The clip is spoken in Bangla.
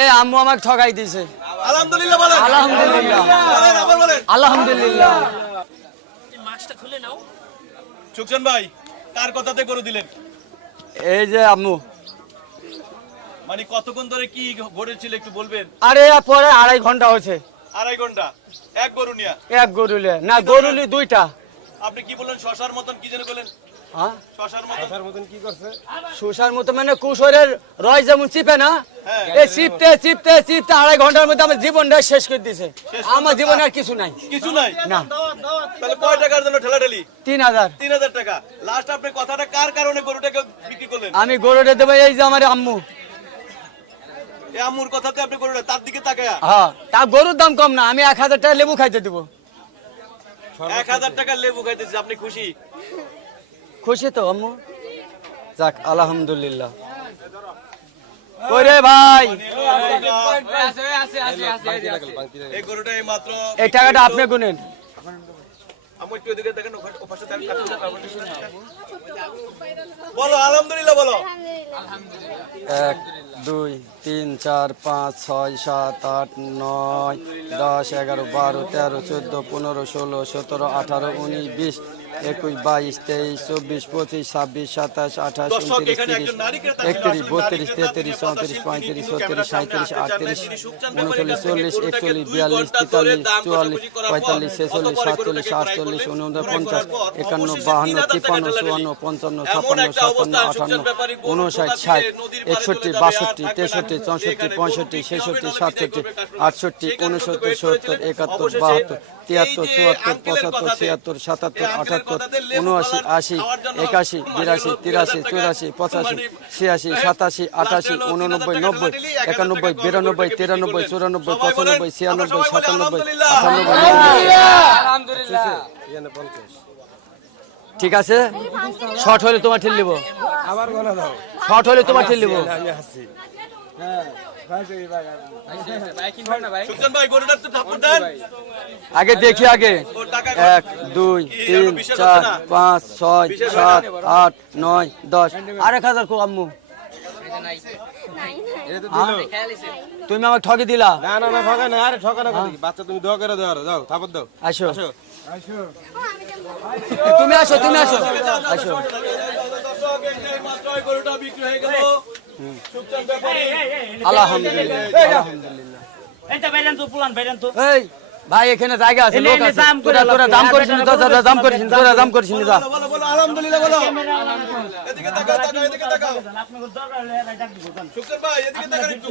এই আম্মু আমাকে ঠকাই দিয়েছে। আলহামদুলিল্লাহ বলেন। আলহামদুলিল্লাহ বলেন, আবার বলেন। আলহামদুলিল্লাহ। মাছটা খুলে নাও। সুকচান ভাই কার কথাতে গরু দিলেন? এই যে আম্মু। মানে কতক্ষণ ধরে কি ঘটেছিল একটু বলবেন? আরে পরে 2.5 ঘন্টা হয়েছে। 2.5 ঘন্টা এক গরু নিয়া? এক গরুলে না, গরুলি 2টা। আপনি কি বললেন? শশার মতন কি যেন বলেন? হ্যাঁ শশার মতন কি করছে? শোষার মতো মানে কুশোরের রয় যেমন চিপে না, হ্যাঁ। এই চিপতে চিপতে চিপতে 2.5 ঘন্টার মধ্যে আমার জীবনটা শেষ করে দিছে। আমার জীবনে আর কিছু নাই। কিছু নাই না। তাহলে কয় টাকার জন্য ঠেলাঠেলি? 3000। 3000 টাকা। লাস্ট আপনি কথাটা কার কারণে গরুটাকে বিক্রি করলেন? আমি গরুটা দেবো এই যে আমার আম্মু। এই আম্মুর কথাতে আপনি গরুটা তার দিকে তাকায়া? হ্যাঁ, তা গরুর দাম কম না, আমি 1000 টাকা লেবু খাইতে দিব। 1000 টাকার লেবু খাইতেছি, আপনি খুশি? খুশি তো আম্মু? যাক আলহামদুলিল্লাহ। ওরে ভাই এই গরুটা এই মাত্র এই টাকাটা আপনি গুনেন। আম্মু একটু এদিকে দেখেন, ওপাশে দেখেন। বলো আলহামদুলিল্লাহ বলো। 1 2 3 4 5 6 7 8 9 10 11 12 13 14 15 16 17 18 19 20 21 22 23 24 25 26 27 28 29 30 31 32 33 34 35 36 37 38 39 40 41 42 43 44 45 46 47 48 49 50 51 52 53 54 55 56 57 58 59 60 61 62 63 64 65 66 67 68 69 70 71 72 73 74 75 76 77 78 79 80 81 82 83 84 85 86 87 88 89 90 91 92 93 94 95 96 97 ঠিক আছে। শর্ট হলে তোমার ঠেল দিব, আবার গলা দাও। শর্ট হলে তোমার ঠেল দিব। আমি হাসি। সুকচান ভাই গরুটার তো থাপ্পড় দেন। আগে দেখি আগে। 1 2 3 4 5 6 7 8 9 10 আর 1000 কো আম্মু। তুমি আমাকে ঠকি দিলা। না না না ঠকা না, আরে ঠকা না কি বাচ্চা, তুমি দোয়া করে দাও, দাও থাপড় দাও। আসো তুমি আসো, তুমি আসো আসো। গরুটা বিক্রি হয়ে গেল। সুকচান ব্যাপারী আলহামদুলিল্লাহ আলহামদুলিল্লাহ। এইটা বাইরেন তো পুলান বাইরেন তো। এই ভাই এখানে জায়গা আছে, লোক আছে। দাম করে তোরা দাম করিস না, তোরা দাম করিস না, তোরা দাম করিস না। যা বলো বলো আলহামদুলিল্লাহ বলো। এদিকে তাকাও, এদিকে তাকাও। আপনাদের দরকার হলে ডাক দিব। সুকচান ভাই এদিকে তাকান একটু।